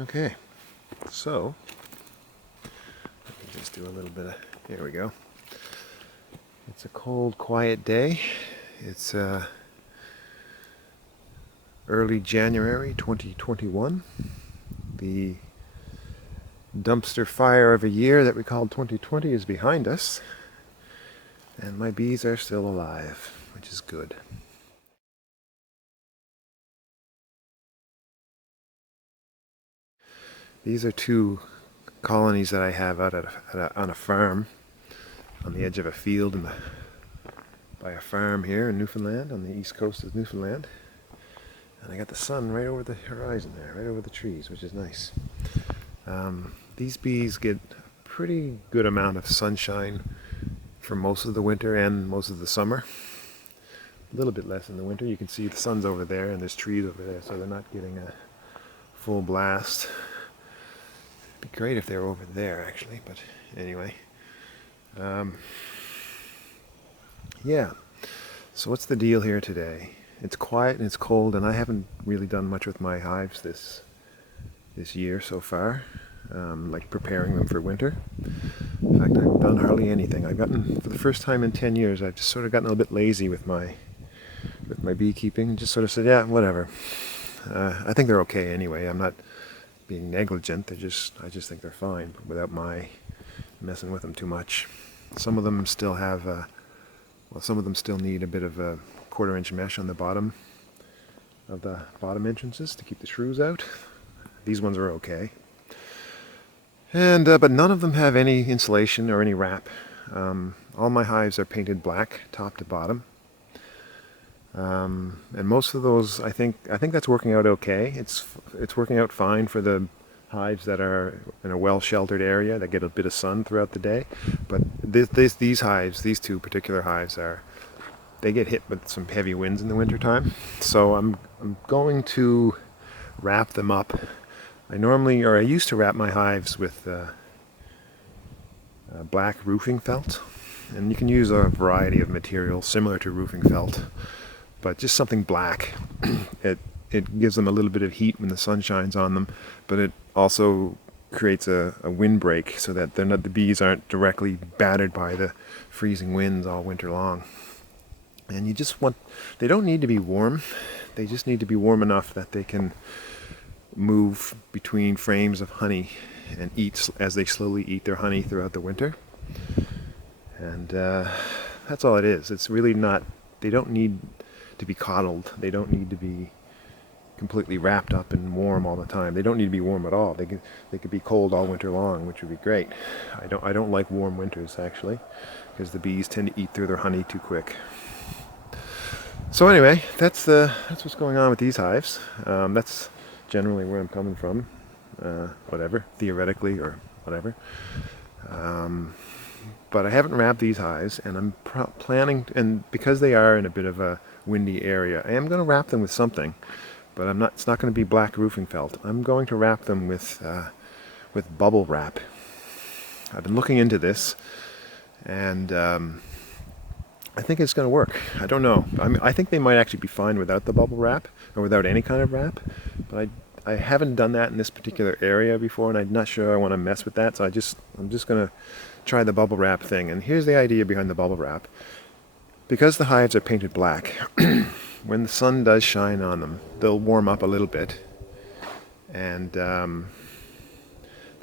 Okay, so let me just do a little bit of, here we go. It's a cold, quiet day. It's early January 2021. The dumpster fire of a year that we called 2020 is behind us, and my bees are still alive, which is good. These are two colonies that I have out on a farm on the edge of a field by a farm here in Newfoundland, on the east coast of Newfoundland. And I got the sun right over the horizon there, right over the trees, which is nice. These bees get a pretty good amount of sunshine for most of the winter and most of the summer. A little bit less in the winter. You can see the sun's over there and there's trees over there, so they're not getting a full blast. It'd be great if they were over there, actually, but anyway. Yeah, so what's the deal here today? It's quiet and it's cold, and I haven't really done much with my hives this year so far, like preparing them for winter. In fact, I've done hardly anything. For the first time in 10 years, I've just sort of gotten a little bit lazy with my beekeeping, and just sort of said, yeah, whatever. I think they're okay anyway. I'm not being negligent. I just think they're fine without my messing with them too much. Some of them still have, some of them still need a bit of a 1/4-inch mesh on the bottom of the bottom entrances to keep the shrews out. These ones are okay. And but none of them have any insulation or any wrap. All my hives are painted black, top to bottom. And most of those, I think that's working out okay. It's working out fine for the hives that are in a well-sheltered area that get a bit of sun throughout the day. But these hives, these two particular hives, they get hit with some heavy winds in the wintertime. So I'm going to wrap them up. I used to wrap my hives with black roofing felt, and you can use a variety of materials similar to roofing felt, but just something black. It gives them a little bit of heat when the sun shines on them, but it also creates a windbreak so that the bees aren't directly battered by the freezing winds all winter long. And they don't need to be warm. They just need to be warm enough that they can move between frames of honey and eat as they slowly eat their honey throughout the winter. And that's all it is. It's really not, they don't need to be coddled. They don't need to be completely wrapped up and warm all the time. They don't need to be warm at all. They could be cold all winter long, which would be great. I don't like warm winters, actually, because the bees tend to eat through their honey too quick. So anyway, that's what's going on with these hives. That's generally where I'm coming from, whatever, theoretically or whatever. But I haven't wrapped these hives, and I'm planning, and because they are in a bit of a windy area, I am going to wrap them with something, but it's not going to be black roofing felt. I'm going to wrap them with bubble wrap. I've been looking into this, and I think it's going to work. I don't know. I think they might actually be fine without the bubble wrap, or without any kind of wrap, but I haven't done that in this particular area before, and I'm not sure I want to mess with that, so I'm just going to try the bubble wrap thing. And here's the idea behind the bubble wrap. Because the hives are painted black, when the sun does shine on them, they'll warm up a little bit, and the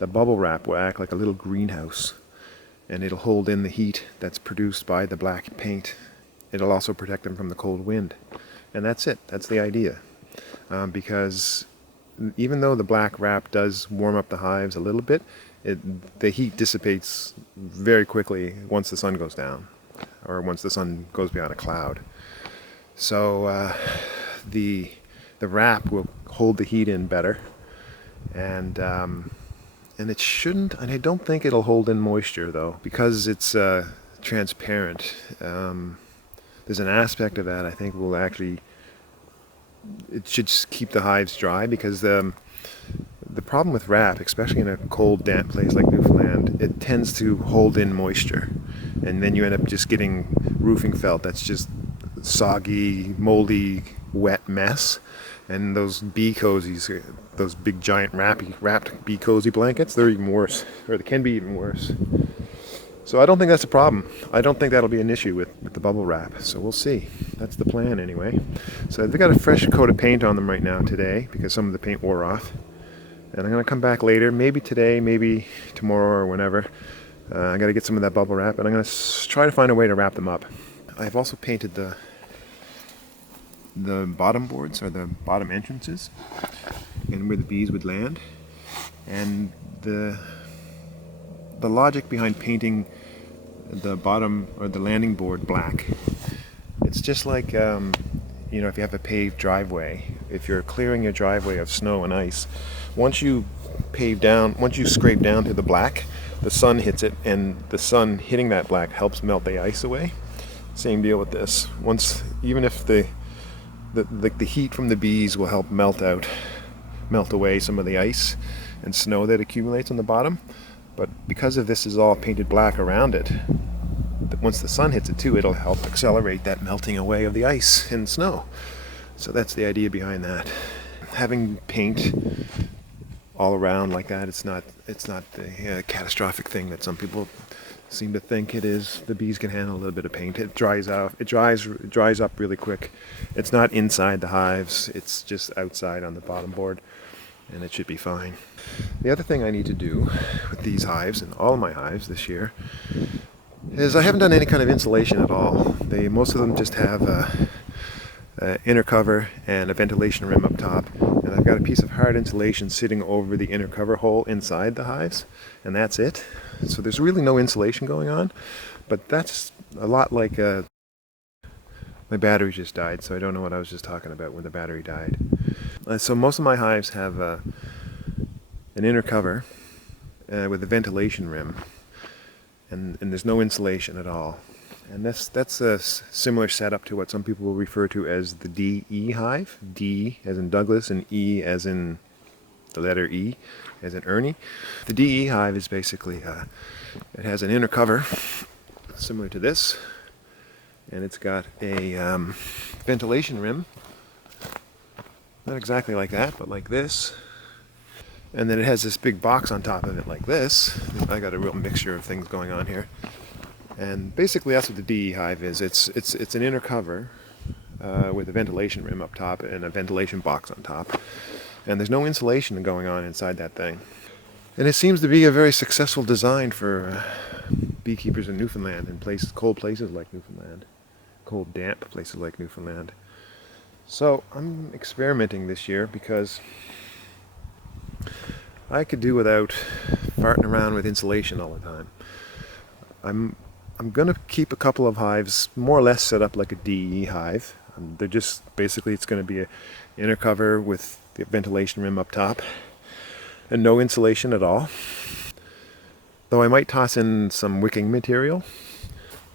bubble wrap will act like a little greenhouse, and it'll hold in the heat that's produced by the black paint. It'll also protect them from the cold wind. And that's it. That's the idea. Because even though the black wrap does warm up the hives a little bit, the heat dissipates very quickly once the sun goes down, or once the sun goes beyond a cloud. So the wrap will hold the heat in better, and it shouldn't, and I don't think it'll hold in moisture though, because it's transparent. There's an aspect of that I think will actually, it should keep the hives dry, because the problem with wrap, especially in a cold, damp place like Newfoundland, it tends to hold in moisture, and then you end up just getting roofing felt that's just soggy, moldy, wet mess. And those bee cozies, those big giant wrapped bee cozy blankets, they're even worse, or they can be even worse. So I don't think that's a problem. I don't think that'll be an issue with the bubble wrap. So we'll see. That's the plan anyway. So they've got a fresh coat of paint on them right now today because some of the paint wore off. And I'm going to come back later, maybe today, maybe tomorrow or whenever. I got to get some of that bubble wrap, and I'm going to try to find a way to wrap them up. I've also painted the bottom boards, or the bottom entrances, and where the bees would land. And the logic behind painting the bottom or the landing board black, it's just like you know, if you have a paved driveway, if you're clearing your driveway of snow and ice, once you scrape down to the black, the sun hits it, and the sun hitting that black helps melt the ice away. Same deal with this. Even if the heat from the bees will help melt away some of the ice and snow that accumulates on the bottom. But because of this is all painted black around it, once the sun hits it too, it'll help accelerate that melting away of the ice and snow. So that's the idea behind that. Having paint all around like that, it's not the catastrophic thing that some people seem to think it is. The bees can handle a little bit of paint. It dries up really quick. It's not inside the hives, it's just outside on the bottom board, and it should be fine. The other thing I need to do with these hives, and all of my hives this year, is I haven't done any kind of insulation at all. Most of them just have a inner cover and a ventilation rim up top, and I've got a piece of hard insulation sitting over the inner cover hole inside the hives, and that's it. So there's really no insulation going on, but that's a lot like my battery just died, so I don't know what I was just talking about when the battery died. So most of my hives have an inner cover with a ventilation rim, and there's no insulation at all. And that's a similar setup to what some people will refer to as the DE hive. D as in Douglas, and E as in the letter E, as in Ernie. The DE hive is basically, it has an inner cover similar to this, and it's got a ventilation rim, not exactly like that, but like this. And then it has this big box on top of it like this. I got a real mixture of things going on here. And basically that's what the DE hive is. It's an inner cover with a ventilation rim up top and a ventilation box on top. And there's no insulation going on inside that thing. And it seems to be a very successful design for beekeepers in Newfoundland, in cold places like Newfoundland, cold, damp places like Newfoundland. So I'm experimenting this year because I could do without farting around with insulation all the time. I'm going to keep a couple of hives more or less set up like a DE hive. They're just basically, it's going to be an inner cover with the ventilation rim up top and no insulation at all. Though I might toss in some wicking material.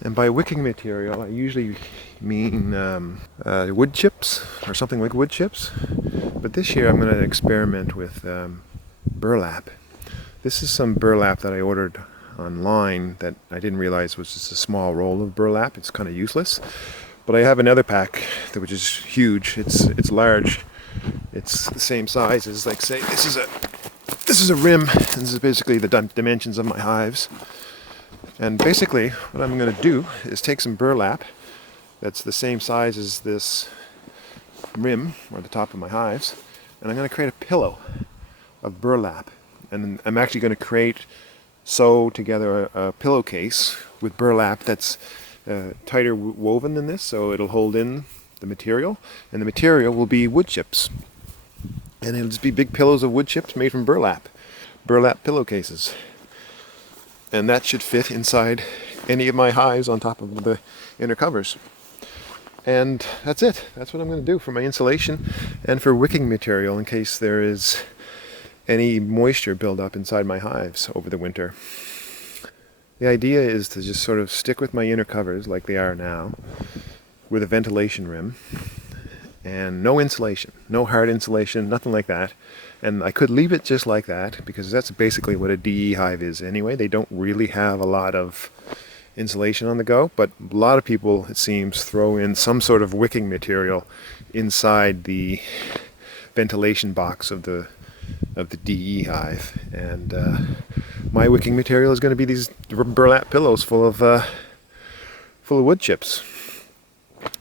And by wicking material, I usually mean wood chips or something like wood chips. But this year I'm going to experiment with burlap. This is some burlap that I ordered online that I didn't realize was just a small roll of burlap. It's kind of useless. But I have another pack which is huge. It's large. It's the same size as, like, say, this is a rim. This is basically the dimensions of my hives. And basically what I'm going to do is take some burlap that's the same size as this rim or the top of my hives, and I'm going to create a pillow of burlap. And I'm actually going to sew together a pillowcase with burlap that's tighter woven than this, so it'll hold in the material, and the material will be wood chips. And it'll just be big pillows of wood chips made from burlap pillowcases. And that should fit inside any of my hives on top of the inner covers. And that's it. That's what I'm going to do for my insulation and for wicking material in case there is any moisture buildup inside my hives over the winter. The idea is to just sort of stick with my inner covers like they are now, with a ventilation rim, and no insulation, no hard insulation, nothing like that. And I could leave it just like that, because that's basically what a DE hive is anyway. They don't really have a lot of insulation on the go, but a lot of people, it seems, throw in some sort of wicking material inside the ventilation box of the DE hive, and my wicking material is going to be these burlap pillows full of wood chips.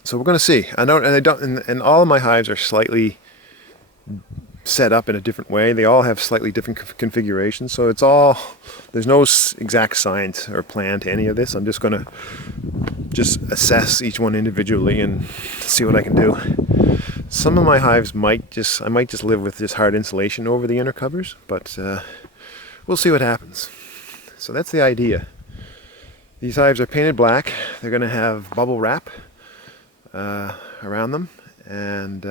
So we're going to see. And all of my hives are slightly set up in a different way. They all have slightly different configurations, so there's no exact science or plan to any of this. I'm just going to assess each one individually and see what I can do. Some of my hives I might just live with just hard insulation over the inner covers, but we'll see what happens. So that's the idea. These hives are painted black. They're going to have bubble wrap around them, and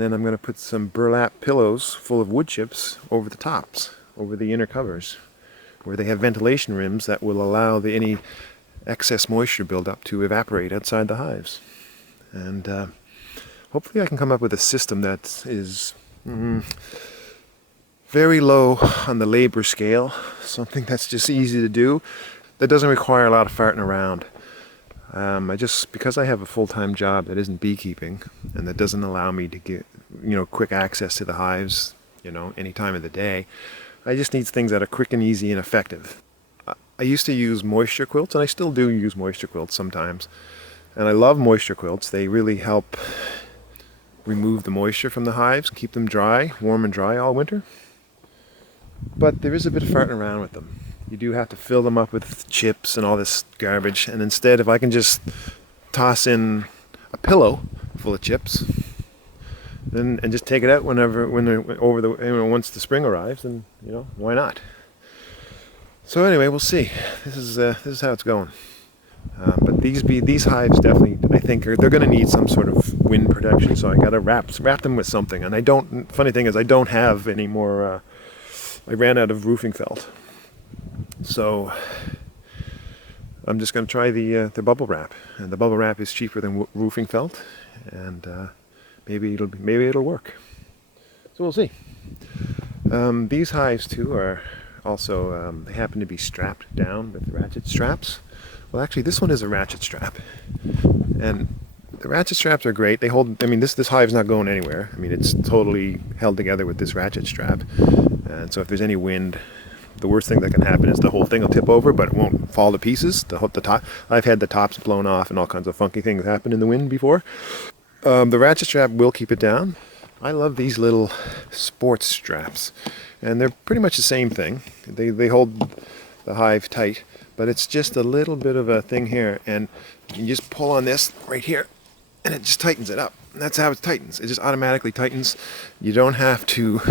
then I'm going to put some burlap pillows full of wood chips over the tops, over the inner covers, where they have ventilation rims that will allow any excess moisture buildup to evaporate outside the hives. And hopefully I can come up with a system that is very low on the labor scale, something that's just easy to do, that doesn't require a lot of farting around. Because I have a full-time job that isn't beekeeping, and that doesn't allow me to get, quick access to the hives, any time of the day, I just need things that are quick and easy and effective. I used to use moisture quilts, and I still do use moisture quilts sometimes. And I love moisture quilts. They really help remove the moisture from the hives, keep them dry, warm and dry all winter. But there is a bit of farting around with them. You do have to fill them up with chips and all this garbage. And instead, if I can just toss in a pillow full of chips, and just take it out once the spring arrives, then why not? So anyway, we'll see. This is how it's going. But these hives definitely, I think, they're going to need some sort of wind protection. So I got to wrap them with something. And funny thing is, I don't have any more. I ran out of roofing felt. So I'm just going to try the bubble wrap, and the bubble wrap is cheaper than roofing felt, and maybe it'll work. So we'll see. These hives too are also they happen to be strapped down with ratchet straps. Well, actually, this one is a ratchet strap, and the ratchet straps are great. They hold. This hive's not going anywhere. It's totally held together with this ratchet strap, and so if there's any wind, the worst thing that can happen is the whole thing will tip over, but it won't fall to pieces. The top, I've had the tops blown off and all kinds of funky things happen in the wind before. The ratchet strap will keep it down. I love these little sports straps, and they're pretty much the same thing. They hold the hive tight, but it's just a little bit of a thing here, and you just pull on this right here, and it just tightens it up. And that's how it tightens. It just automatically tightens. You don't have to,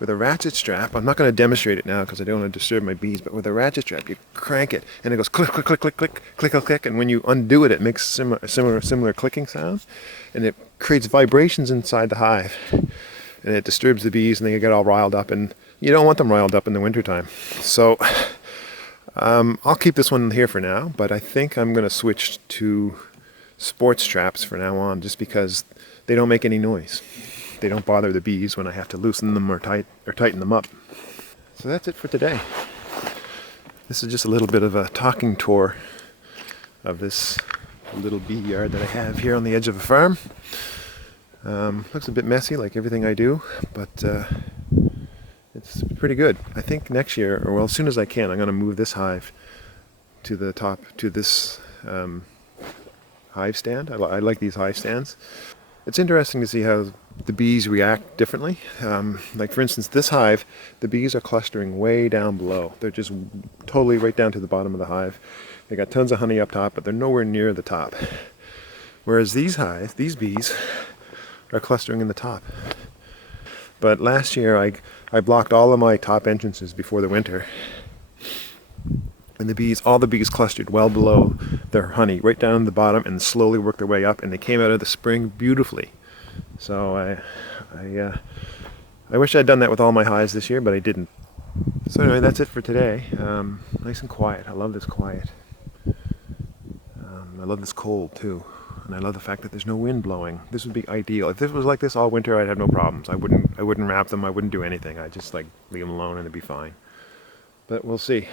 with a ratchet strap, I'm not going to demonstrate it now because I don't want to disturb my bees, but with a ratchet strap, you crank it, and it goes click, click, click, click, click, click, click, click, and when you undo it, it makes similar clicking sounds, and it creates vibrations inside the hive, and it disturbs the bees, and they get all riled up, and you don't want them riled up in the wintertime. So I'll keep this one here for now, but I think I'm going to switch to sports straps for now on, just because they don't make any noise. They don't bother the bees when I have to loosen them or tighten them up. So that's it for today. This is just a little bit of a talking tour of this little bee yard that I have here on the edge of a farm. Looks a bit messy like everything I do, but it's pretty good. I think next year, or well, as soon as I can, I'm going to move this hive to the top, to this hive stand. I like these hive stands. It's interesting to see how the bees react differently. Like for instance, this hive, the bees are clustering way down below. They're just totally right down to the bottom of the hive. They got tons of honey up top, but they're nowhere near the top. Whereas these bees are clustering in the top. But last year I blocked all of my top entrances before the winter. And all the bees clustered well below their honey, right down to the bottom, and slowly worked their way up, and they came out of the spring beautifully. So I wish I'd done that with all my hives this year, but I didn't. So anyway, that's it for today. Nice and quiet. I love this quiet. I love this cold too, and I love the fact that there's no wind blowing. This would be ideal. If this was like this all winter, I'd have no problems. I wouldn't wrap them. I wouldn't do anything. I'd just leave them alone, and it'd be fine. But we'll see.